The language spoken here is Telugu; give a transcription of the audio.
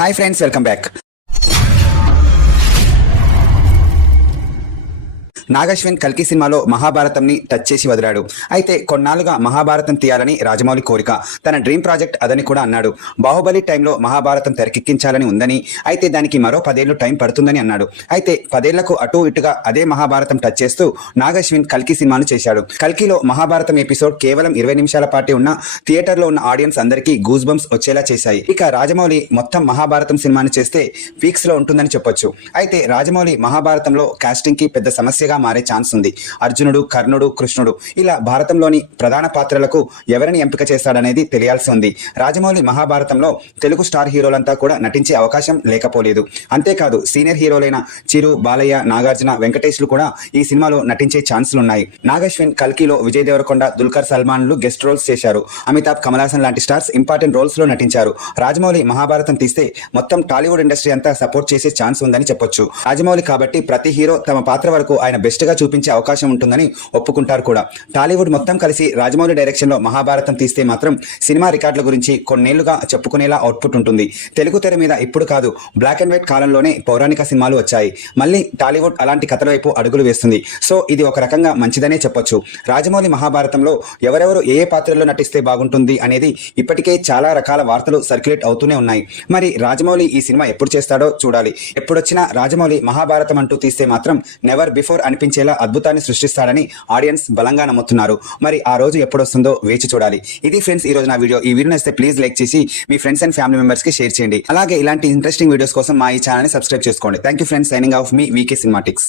Hi friends, welcome back. Nagashwin కల్కి సినిమాలో మహాభారతంని టచ్ చేసి వదిలాడు. అయితే కొన్నాళ్ళుగా మహాభారతం తీయాలని రాజమౌళి కోరిక. తన డ్రీమ్ ప్రాజెక్ట్ అదని కూడా అన్నాడు. బాహుబలి టైంలో మహాభారతం తెరకెక్కించాలని ఉందని, అయితే దానికి మరో 10 ఏళ్ళు టైం పడుతుందని అన్నాడు. అయితే 10 ఏళ్లకు అటు ఇటుగా అదే మహాభారతం టచ్ చేస్తూ నాగశ్విన్ కల్కి సినిమాను చేశాడు. కల్కిలో మహాభారతం ఎపిసోడ్ కేవలం 20 నిమిషాల పాటే ఉన్న థియేటర్లో ఉన్న ఆడియన్స్ అందరికీ గూస్ బంప్స్ వచ్చేలా చేశాయి. ఇక రాజమౌళి మొత్తం మహాభారతం సినిమాను చేస్తే పీక్స్ లో ఉంటుందని చెప్పొచ్చు. అయితే రాజమౌళి మహాభారతంలో కాస్టింగ్ కి పెద్ద సమస్యగా మారే ఛాన్స్ ఉంది. అర్జునుడు, కర్ణుడు, కృష్ణుడు ఇలా భారతంలోని ప్రధాన పాత్రలకు ఎవరిని ఎంపిక చేస్తాడనేది తెలియాల్సి ఉంది. రాజమౌళి మహాభారతంలో తెలుగు స్టార్ హీరోలంతా కూడా నటించే అవకాశం లేకపోలేదు. అంతేకాదు సీనియర్ హీరోలైన చిరు, బాలయ్య, నాగార్జున, వెంకటేష్లు కూడా ఈ సినిమాలో నటించే ఛాన్సులు ఉన్నాయి. నాగశ్విన్ కల్కిలో విజయ్ దేవరకొండ, దుల్కర్ సల్మాన్లు గెస్ట్ రోల్స్ చేశారు. అమితాబ్, కమల్ హాసన్ లాంటి స్టార్స్ ఇంపార్టెంట్ రోల్స్ లో నటించారు. రాజమౌళి మహాభారతం తీస్తే మొత్తం టాలీవుడ్ ఇండస్ట్రీ అంతా సపోర్ట్ చేసే ఛాన్స్ ఉందని చెప్పొచ్చు. రాజమౌళి కాబట్టి ప్రతి హీరో తమ పాత్ర వరకు ఆయన బెస్ట్ గా చూపించే అవకాశం ఉంటుందని ఒప్పుకుంటారు కూడా. టాలీవుడ్ మొత్తం కలిసి రాజమౌళి డైరెక్షన్ లో మహాభారతం తీస్తే మాత్రం సినిమా రికార్డుల గురించి కొన్నేళ్లుగా చెప్పుకునేలా అవుట్పుట్ ఉంటుంది. తెలుగు తెర మీద ఇప్పుడు కాదు, బ్లాక్ అండ్ వైట్ కాలంలోనే పౌరాణిక సినిమాలు వచ్చాయి. మళ్ళీ టాలీవుడ్ అలాంటి కథల వైపు అడుగులు వేస్తుంది. సో ఇది ఒక రకంగా మంచిదనే చెప్పొచ్చు. రాజమౌళి మహాభారతంలో ఎవరెవరు ఏ పాత్రల్లో నటిస్తే బాగుంటుంది అనేది ఇప్పటికే చాలా రకాల వార్తలు సర్క్యులేట్ అవుతూనే ఉన్నాయి. మరి రాజమౌళి ఈ సినిమా ఎప్పుడు చేస్తాడో చూడాలి. ఎప్పుడొచ్చినా రాజమౌళి మహాభారతం అంటూ తీస్తే మాత్రం నెవర్ బిఫోర్ అనిపించేలా అద్భుతాన్ని సృష్టిస్తాడని ఆడియన్స్ బలంగా నమ్ముతున్నారు. మరి ఆ రోజు ఎప్పుడొస్తుందో వేచి చూడాలి. ఇది ఫ్రెండ్స్ ఈ రోజు నా వీడియో. ఈ వీడియో నచ్చితే ప్లీజ్ లైక్ చేసి మీ ఫ్రెండ్స్ అండ్ ఫ్యామిలీ మెంబర్స్ కి షేర్ చేయండి. అలాగే ఇలాంటి ఇంట్రెస్టింగ్ వీడియోస్ కోసం మా ఈ ఛానల్ ని సబ్స్క్రైబ్ చేసుకోండి. Thank you friends. Signing off మీ వీకే సినిమాటిక్స్.